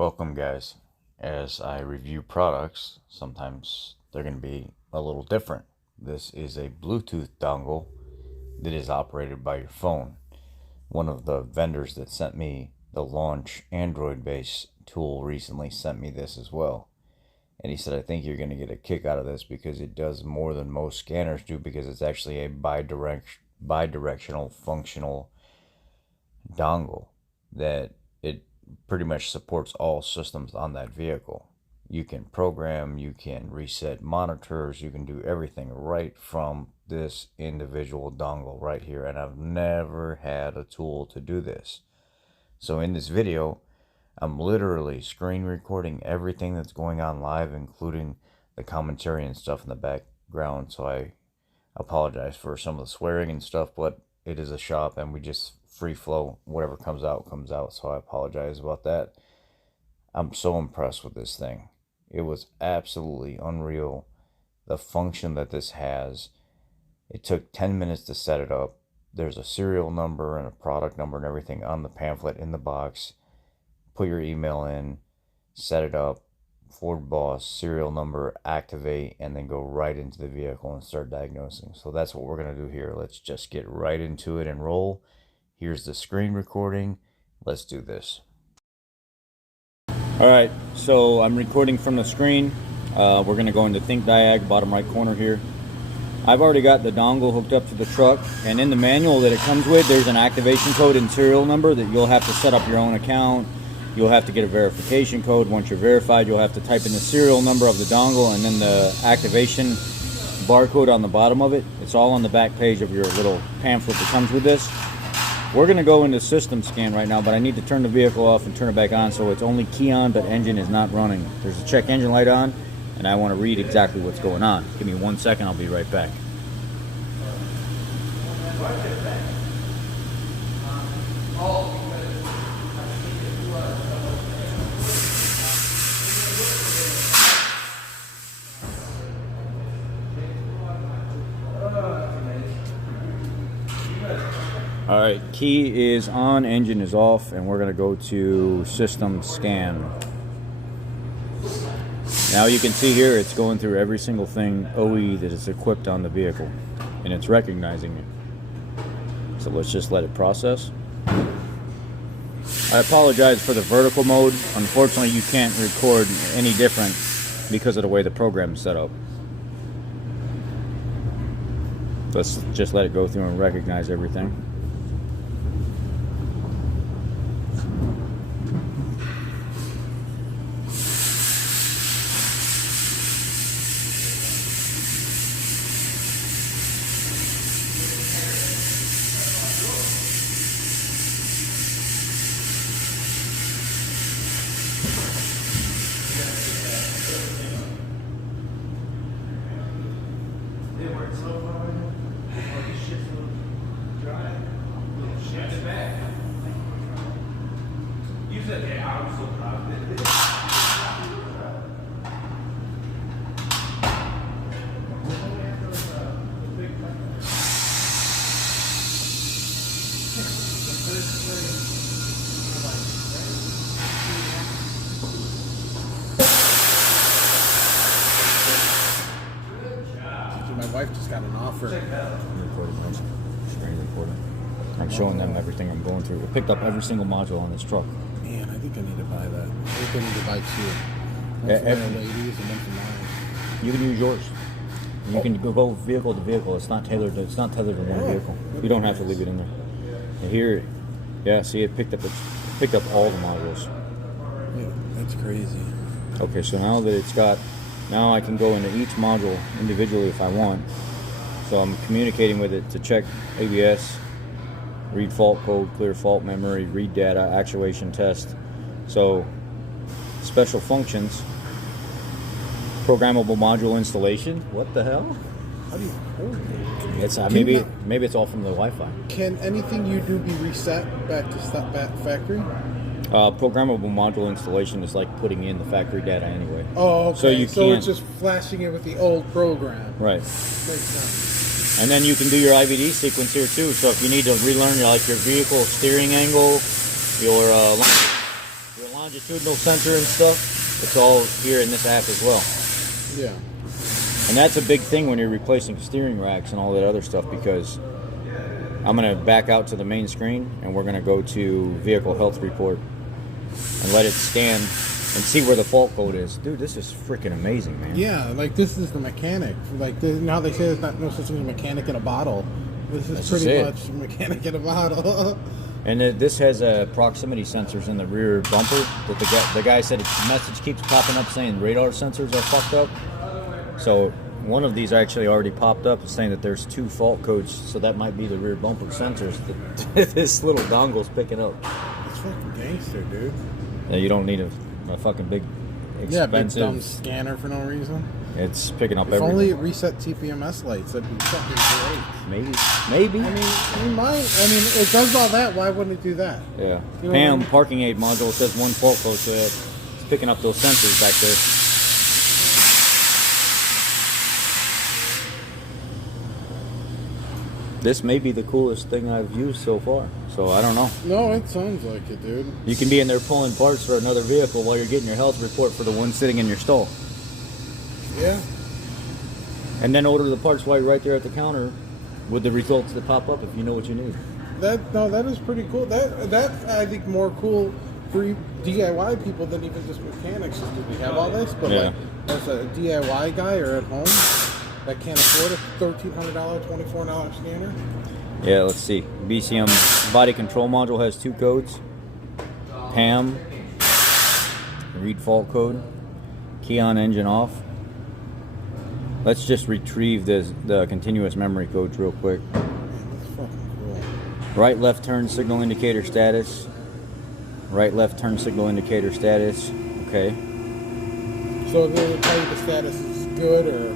Welcome guys. As I review products, sometimes they're going to be a little different. This is a Bluetooth dongle that is operated by your phone. One of the vendors that sent me the launch Android based tool recently sent me this as well. And he said, I think you're going to get a kick out of this because it does more than most scanners do, because it's actually a bidirectional functional dongle that it pretty much supports all systems on that vehicle. You can program, you can reset monitors, you can do everything right from this individual dongle right here, and I've never had a tool to do this. So in this video, I'm literally screen recording everything that's going on live, including the commentary and stuff in the background, so I apologize for some of the swearing and stuff, but it is a shop and we just free flow. Whatever comes out, so I apologize about that. I'm so impressed with this thing. It was absolutely unreal, the function that this has. It took 10 minutes to set it up. There's a serial number and a product number and everything on the pamphlet in the box. Put your email in, set it up, Ford Boss, serial number, activate, and then go right into the vehicle and start diagnosing. So that's what we're going to do here. Let's just get right into it and roll. Here's the screen recording. Let's do this. Alright, so I'm recording from the screen. We're going to go into ThinkDiag, bottom right corner here. I've already got the dongle hooked up to the truck, and in the manual that it comes with, there's an activation code and serial number that you'll have to set up your own account. You'll have to get a verification code. Once you're verified, you'll have to type in the serial number of the dongle and then the activation barcode on the bottom of it. It's all on the back page of your little pamphlet that comes with this. We're going to go into system scan right now, but I need to turn the vehicle off and turn it back on, so it's only key on, but engine is not running. There's a check engine light on, and I want to read exactly what's going on. Give me 1 second, I'll be right back. Alright, key is on, engine is off, and we're going to go to system scan. Now you can see here it's going through every single thing OE that is equipped on the vehicle, and it's recognizing it. So let's just let it process. I apologize for the vertical mode. Unfortunately, you can't record any different because of the way the program is set up. Let's just let it go through and recognize everything. My wife just got an offer. I'm showing them everything I'm going through. We picked up every single module on this truck. Man, I think I need to buy that. I think I need to buy two. One for my ladies and one for mine. You can use yours. You can go vehicle to vehicle. It's not tailored. It's not tethered to one vehicle. You don't have to leave it in there. And here, yeah, see, it picked up all the modules. Yeah, that's crazy. Okay, so now that it's got, now I can go into each module individually if I want. So I'm communicating with it to check ABS, read fault code, clear fault memory, read data, actuation test. So special functions, programmable module installation. What the hell? How do you hold it? It's maybe it's all from the Wi-Fi. Can anything you do be reset back to factory? Programmable module installation is like putting in the factory data anyway. Oh, okay. So you can't, it's just flashing it with the old program. Right. Makes sense. And then you can do your IVD sequence here too. So if you need to relearn your vehicle steering angle, your longitudinal sensor and stuff, it's all here in this app as well. Yeah. And that's a big thing when you're replacing steering racks and all that other stuff, because I'm going to back out to the main screen and we're going to go to vehicle health report and let it scan and see where the fault code is. Dude, this is freaking amazing, man. Yeah, like this is the mechanic. Like this, now they say there's not no such thing as a mechanic in a bottle. This is pretty much a mechanic in a bottle. And this has proximity sensors in the rear bumper. That the guy said the message keeps popping up saying radar sensors are fucked up. So one of these actually already popped up saying that there's 2 fault codes. So that might be the rear bumper sensors that this little dongle's picking up. It's fucking gangster, dude. Yeah, you don't need a fucking big, expensive big dumb scanner for no reason. It's picking up if everything. If only it reset TPMS lights, that'd be fucking great. Maybe. I mean, it might. I mean, it does all that. Why wouldn't it do that? Yeah. You know PAM I mean? parking aid module says 1 fault code, so it's picking up those sensors back there. This may be the coolest thing I've used so far, so I don't know. No, it sounds like it, dude. You can be in there pulling parts for another vehicle while you're getting your health report for the one sitting in your stall. Yeah. And then order the parts while you're right there at the counter with the results that pop up if you know what you need. That is pretty cool. That's I think more cool for DIY people than even just mechanics, because we have all this. But like as a DIY guy or at home that can't afford a $1,300, $24 scanner. Yeah, let's see. BCM body control module has 2 codes. PAM, read fault code, key on engine off. Let's just retrieve the continuous memory codes real quick. Man, that's fucking cool. Right left turn signal indicator status. Right left turn signal indicator status. Okay. So they will tell you the status is good or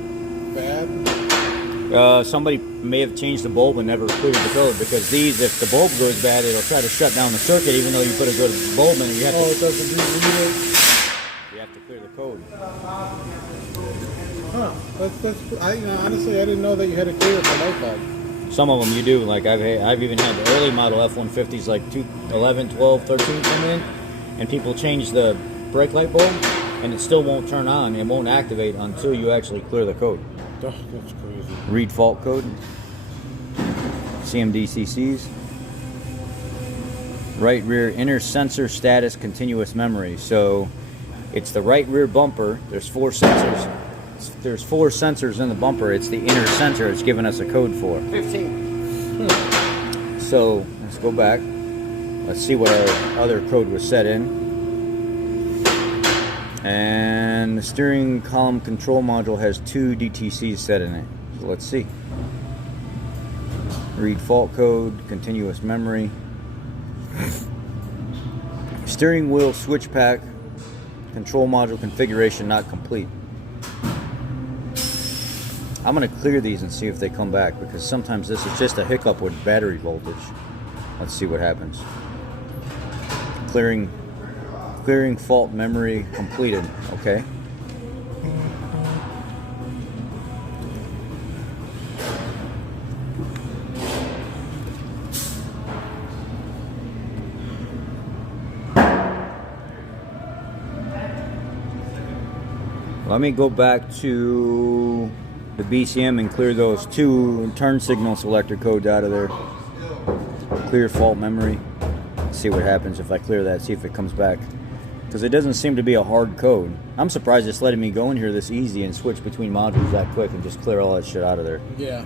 bad? Somebody may have changed the bulb and never cleared the code, because these, if the bulb goes bad, it'll try to shut down the circuit even though you put a good bulb in it. You have it doesn't read it? You have to clear the code. Huh. Honestly, I didn't know that you had to clear it for light bulb. Some of them you do. Like I've even had the early model F-150s like 11, 12, 13 come in, and people change the brake light bulb and it still won't turn on. It won't activate until you actually clear the code. Oh, that's crazy. Read fault code. CMDCCs. Right rear inner sensor status continuous memory. So it's the right rear bumper. There's 4 sensors. There's 4 sensors in the bumper. It's the inner sensor it's giving us a code for. 15. So let's go back. Let's see what our other code was set in. And the steering column control module has 2 DTCs set in it. So let's see. Read fault code, continuous memory. Steering wheel switch pack, control module configuration not complete. I'm going to clear these and see if they come back, because sometimes this is just a hiccup with battery voltage. Let's see what happens. Clearing fault memory completed. Okay. Let me go back to the BCM and clear those 2 turn signal selector codes out of there. Clear fault memory. See what happens if I clear that, see if it comes back. Because it doesn't seem to be a hard code. I'm surprised it's letting me go in here this easy and switch between modules that quick and just clear all that shit out of there. Yeah.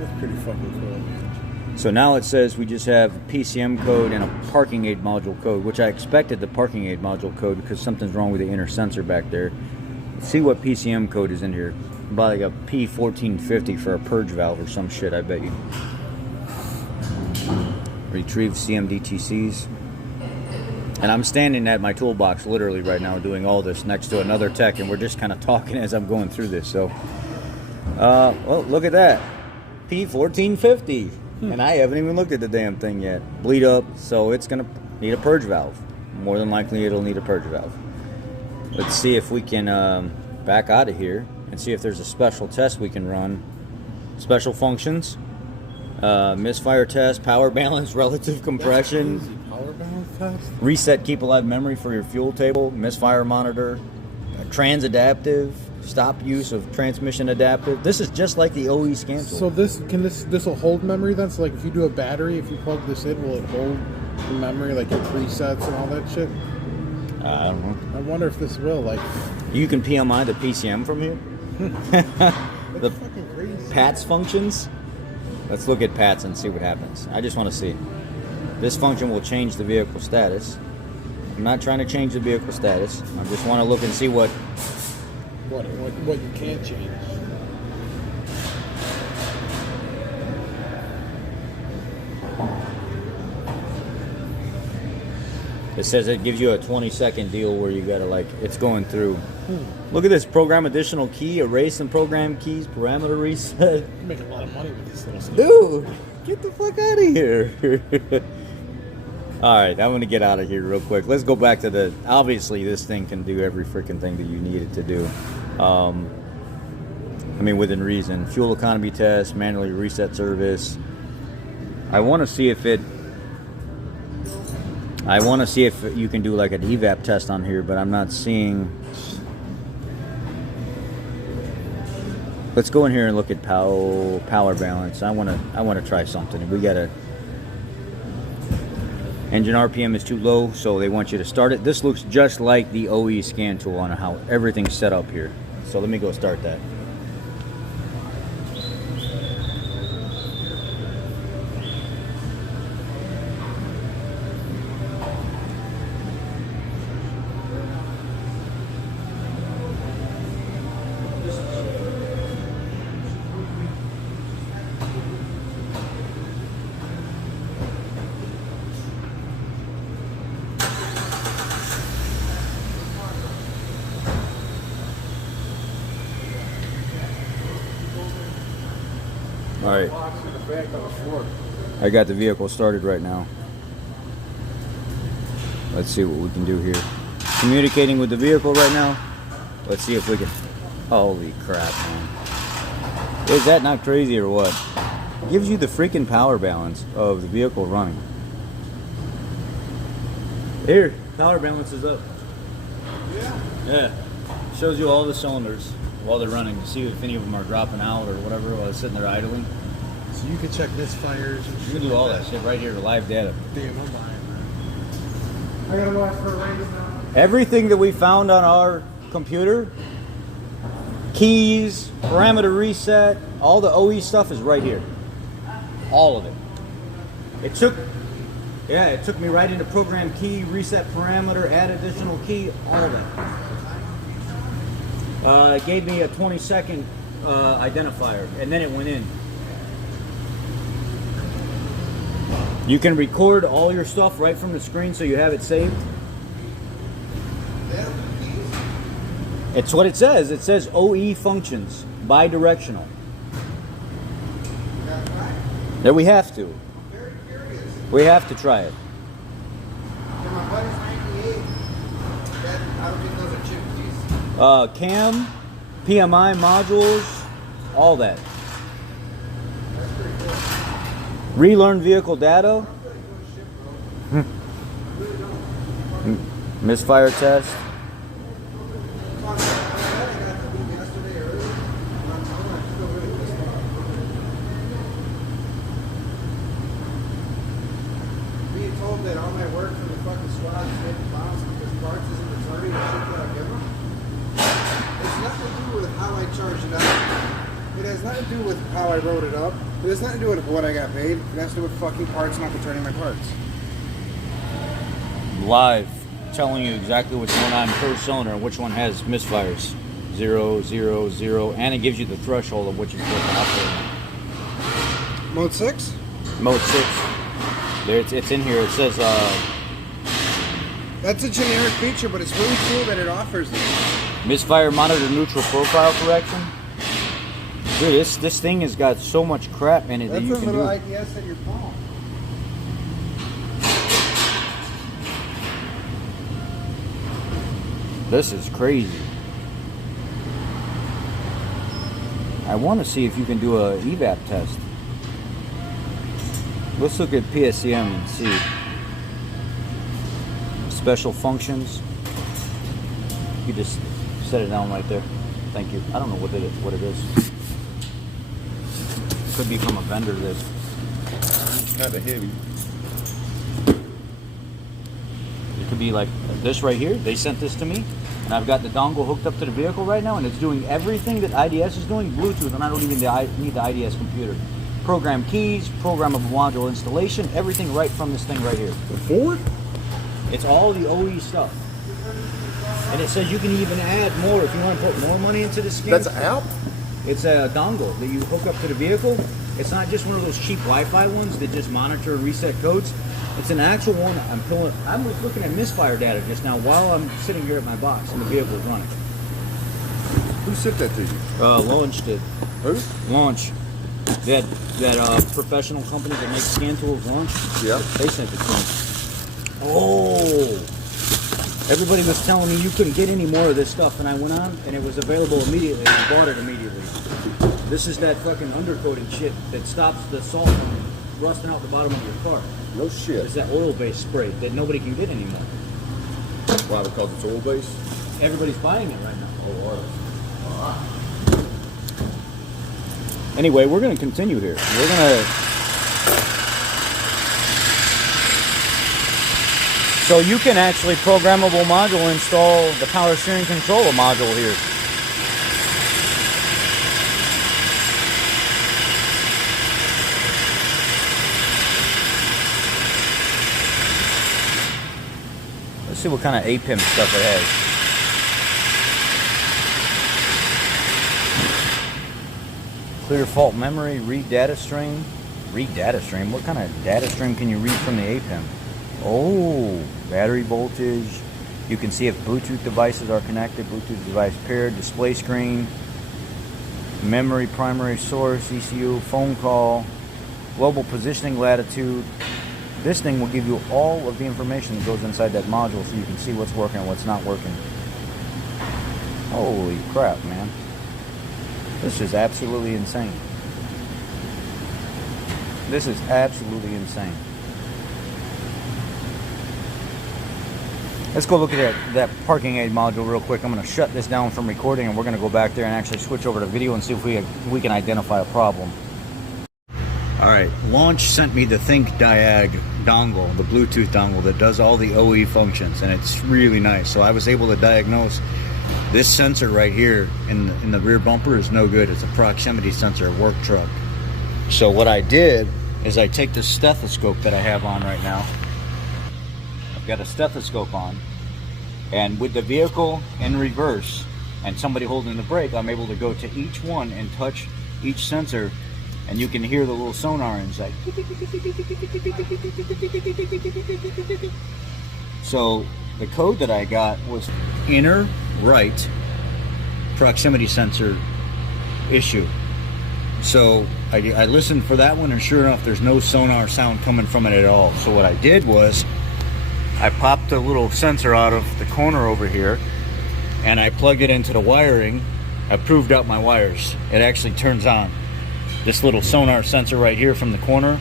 That's pretty fucking cool. So now it says we just have a PCM code and a parking aid module code, which I expected the parking aid module code because something's wrong with the inner sensor back there. Let's see what PCM code is in here. About like a P1450 for a purge valve or some shit, I bet you. Retrieve CMDTCs. And I'm standing at my toolbox literally right now doing all this next to another tech, and we're just kind of talking as I'm going through this. So, well, look at that. P1450. And I haven't even looked at the damn thing yet. Bleed up, so it's going to need a purge valve. More than likely it'll need a purge valve. Let's see if we can back out of here and see if there's a special test we can run. Special functions. Misfire test, power balance, relative compression. Power balance test. Reset keep alive memory for your fuel table, misfire monitor, trans adaptive, stop use of transmission adaptive. This is just like the OE scan tool. So this will hold memory then? So like if you do a battery, if you plug this in, will it hold the memory, like your presets and all that shit? I don't know. I wonder if this will, like... You can PMI the PCM from here. The fucking crazy. PATS functions. Let's look at PATS and see what happens. I just want to see. This function will change the vehicle status. I'm not trying to change the vehicle status. I just want to look and see what you can't change. it says. It gives you a 20-second deal where you gotta, like, it's going through. Look at this. Program additional key, erase and program keys, parameter reset. You make a lot of money with this little stuff. Dude, get the fuck out of here. Alright, I'm gonna get out of here real quick. Let's go back to the... Obviously, this thing can do every freaking thing that you need it to do. I mean, within reason. Fuel economy test, manually reset service. I want to see if you can do like an evap test on here, but I'm not seeing. Let's go in here and look at power balance. I want to try something. We got engine RPM is too low, so they want you to start it. This looks just like the OE scan tool on how everything's set up here. So let me go start that. All right, I got the vehicle started right now. Let's see what we can do here. Communicating with the vehicle right now. Let's see if we can... Holy crap, man. Is that not crazy or what? It gives you the freaking power balance of the vehicle running. Here, power balance is up. Yeah. Shows you all the cylinders while they're running to see if any of them are dropping out or whatever while it's sitting there idling. So you can check misfires. You can do all that shit right here with live data. Damn, I'm buying that. I gotta watch for a race now. Everything that we found on our computer, keys, parameter reset, all the OE stuff is right here. All of it. It took me right into program key, reset parameter, add additional key, all of that. It gave me a 20-second identifier, and then it went in. You can record all your stuff right from the screen so you have it saved. It's what it says. It says OE functions, bidirectional. Yeah, we have to. We have to try it. My buddy's 98. I don't think those are chip keys. CAM, PMI modules, all that. That's pretty cool. Relearn vehicle data. Misfire test. Being told that all my work for the fucking squad is making bounce because parts isn't returning the shit that I give them. It's nothing to do with how I charged it up. It has nothing to do with how I wrote it up. It has nothing to do with what I got paid. It has to do with fucking parts not returning my parts. Live, telling you exactly what's going on per cylinder and which one has misfires. 0, 0, 0, and it gives you the threshold of what you're supposed to operate. Mode 6? Mode 6. There, it's in here. It says, That's a generic feature, but it's really cool that it offers it. misfire monitor neutral profile correction. Dude, this thing has got so much crap in it that That's you a can little do. IDS at your phone. This is crazy. I want to see if you can do a evap test. Let's look at PSCM and see. special functions. You just set it down right there. Thank you. I don't know what it is. Could be from a vendor. This kind of heavy. It could be like this right here. They sent this to me, and I've got the dongle hooked up to the vehicle right now, and it's doing everything that IDS is doing, Bluetooth, and I don't even need the IDS computer. Program keys, programmable module installation, everything right from this thing right here. The Ford? It's all the OE stuff. And it says you can even add more if you want to put more money into this game. That's an app? It's a dongle that you hook up to the vehicle. It's not just one of those cheap Wi-Fi ones that just monitor and reset codes. It's an actual one. I was looking at misfire data just now while I'm sitting here at my box and the vehicle's running. Who sent that to you? Launch did. Who? Launch. That professional company that makes scan tools, Launch. Yeah. They sent it to me. Oh. Everybody was telling me you couldn't get any more of this stuff, and I went on, and it was available immediately, and I bought it immediately. This is that fucking undercoating shit that stops the salt from rusting out the bottom of your car. No shit. It's that oil-based spray that nobody can get anymore. Why? Because it's oil-based? Everybody's buying it right now. Oh, wow. Anyway, we're going to continue here. We're going to... So you can actually programmable module install the power steering controller module here. Let's see what kind of APIM stuff it has. Clear fault memory, read data stream. Read data stream? What kind of data stream can you read from the APIM? Oh, battery voltage. You can see if Bluetooth devices are connected, Bluetooth device paired, display screen, memory, primary source, ECU, phone call, global positioning latitude. This thing will give you all of the information that goes inside that module so you can see what's working and what's not working. Holy crap, man. This is absolutely insane. This is absolutely insane. Let's go look at that parking aid module real quick. I'm going to shut this down from recording, and we're going to go back there and actually switch over to video and see if we can identify a problem. Alright, Launch sent me the ThinkDiag dongle, the Bluetooth dongle that does all the OE functions, and it's really nice. So I was able to diagnose this sensor right here in the rear bumper is no good. It's a proximity sensor, work truck. So what I did is I take the stethoscope that I have on right now. I've got a stethoscope on, and with the vehicle in reverse and somebody holding the brake, I'm able to go to each one and touch each sensor, and you can hear the little sonar inside. So the code that I got was inner right proximity sensor issue. So I listened for that one, and sure enough, there's no sonar sound coming from it at all. So what I did was I popped a little sensor out of the corner over here, and I plugged it into the wiring. I proved out my wires. It actually turns on. This little sonar sensor right here from the corner,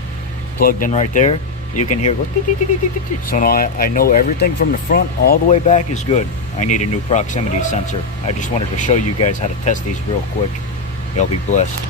plugged in right there, you can hear it go. So now I know everything from the front all the way back is good. I need a new proximity sensor. I just wanted to show you guys how to test these real quick. Y'all be blessed.